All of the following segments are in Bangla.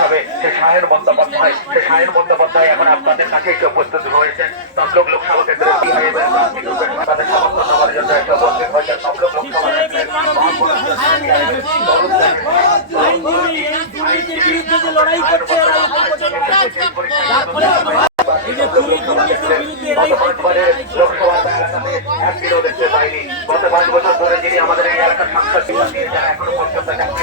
হবে সে শাহের বন্দ্যোপাধ্যায় সে শাহের বন্দ্যোপাধ্যায় এখন আপনাদের কাছে এসে উপস্থিত হয়েছেন তমলুক লোকসভা রূপে তাদের সমর্থন নেওয়ার জন্য এসে উপস্থিত হয়েছেন তমলুক লোকসভা আইনজীবী দুর্নীতির লড়াই করছে। গত পাঁচ বছর ধরে যিনি আমাদের এই এলাকার সাংসদ ছিলেন, যারা এখনও পর্যন্ত চাকরি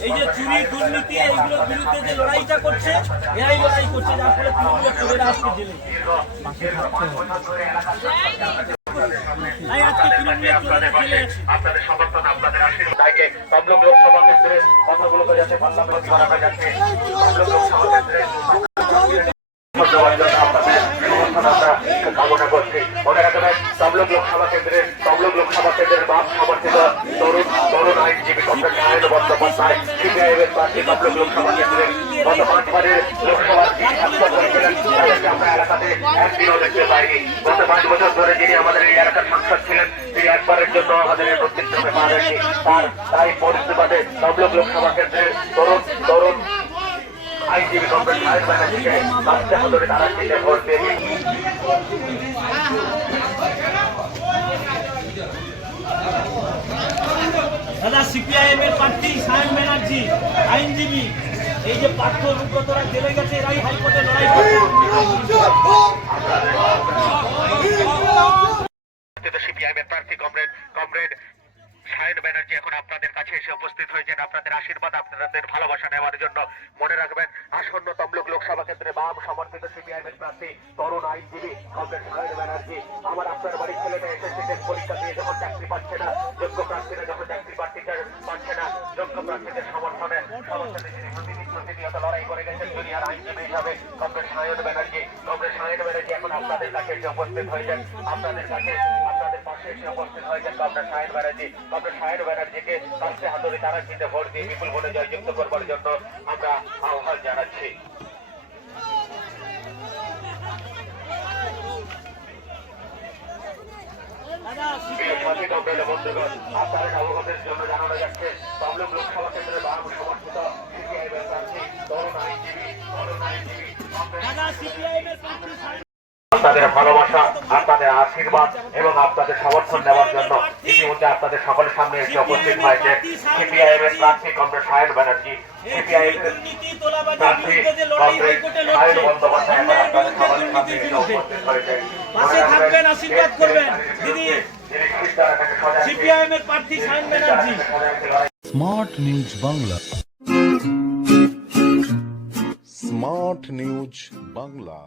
এই যে চুরি দুর্নীতি এইগুলোর বিরুদ্ধে যে লড়াইটা করছে এরাই লড়াই করছে যার ফলে তৃণমূলের চোরেরা আজকে জেলে। তাই আজকে তৃণমূলের চোরেরা জেলে আছে। আপনাদের সমর্থন আপনাদের আশীর্বাদ। তমলুক লোকসভা কেন্দ্রে কথাগুলো যাচ্ছে পাল্লা করা যাচ্ছে তমলুক লোকসভা সমর্থন আমরা কামনা করছি। মনে রাখবেন তমলুক লোকসভা কেন্দ্রের তমলুক লোকসভা কেন্দ্রের বাম সমর্থিত তরুণ তরুণ আইনজীবী কমরেড নারায়ণ বন্দ্যোপাধ্যায় সিপিআইএমের প্রার্থী তমলুক লোকসভা কেন্দ্রের গত পাঁচবারের লোকসভার যিনি হয়েছিলেন তাদেরকে আমরা এলাকাতে একদিনও দেখতে পাইনি। গত পাঁচ বছর ধরে যিনি আমাদের এই এলাকার সাংসদ ছিলেন, তিনি একবারের জন্য আমাদের এই প্রত্যেককে পা দেননি। তার তাই পরিস্থিতিতে তমলুক লোকসভা কেন্দ্রের তরুণ তরুণ আইনজীবী কমরেড নারায়ণ ব্যানার্জিকে বাচ্চা ধরে তারা জিতে ভোট দিয়ে দাদা সিপিআইএম এর প্রার্থী সায়ন ব্যানার্জি আইনজীবী। এই যে পার্থ অনুব্রতরা জেলে গেছে এরাই হাইকোর্টে লড়াই করছে সিপিআইএমের প্রার্থী কমরেড কমরেড সায়ন ব্যানার্জি এখন আপনাদের কাছে এসে উপস্থিত হয়েছেন। আপনাদের আশীর্বাদ, আপনাদের ভালোবাসা নেওয়ার জন্য মনে রাখবেন, আসন্ন তমলুক লোকসভা কেন্দ্রে বাম সমর্থিত সিপিআইএমের প্রার্থী তরুণ আইনজীবী কমরেড সায়ন ব্যানার্জি। আমার আপনার বাড়ির ছেলেটা এসেছে পরীক্ষা দিয়ে যখন চাকরি পাচ্ছে না, যোগ্য প্রার্থীরা যখন চাকরি পাচ্ছে না, যোগ্য প্রার্থীদের সমর্থনে প্রতিনিয়ত লড়াই করে গেছেন জুনিয়র আইনজীবী হিসাবে। কমরেড সায়ন ব্যানার্জি কমরেড সায়ন ব্যানার্জি এখন আপনাদের কাছে উপস্থিত হয়েছেন। আপনাদের কাছে এসে উপস্থিত হয়েছেন কমরেড সায়ন ব্যানার্জি। কমরেড সায়ন ব্যানার্জিকে কাছে হাতুড়ি তারা জিতে ভোট দিয়ে বিপুল ভোটে জয়যুক্ত করবার জন্য আমরা আহ্বান জানাচ্ছি। দাদা প্রিয় সাথী কমরেড বন্ধুগণ আপনাদের অবগতের জন্য জানানো যাচ্ছে তমলুক লোকসভা কেন্দ্রে বাম সমর্থিত সিপিআইএমের প্রার্থী তরুণ আইনজীবী তরুণ আইনজীবী আপনাদের ভালোবাসা আপনাদের আশীর্বাদ এবং আপনাদের সমর্থন দেওয়ার জন্য ইতিমধ্যে আপনাদের সকলের সামনে এসে উপস্থিত হয়েছে সিপিআইএম এর প্রার্থী কমরেড সায়ন ব্যানার্জি। সিপিআইএম এর দুর্নীতি তোলাবাজির প্রার্থী বিরুদ্ধে যে লড়াই কমরেড সায়ন বন্দ্যোপাধ্যায় আপনাদের সকলের সামনে এসে উপস্থিত হয়েছে। আশীর্বাদ করবেন। দিদি, সিপিআইএম সিপিআইএম এর প্রার্থী Sayan Banerjee. Smart news Bangla. Smart news Bangla.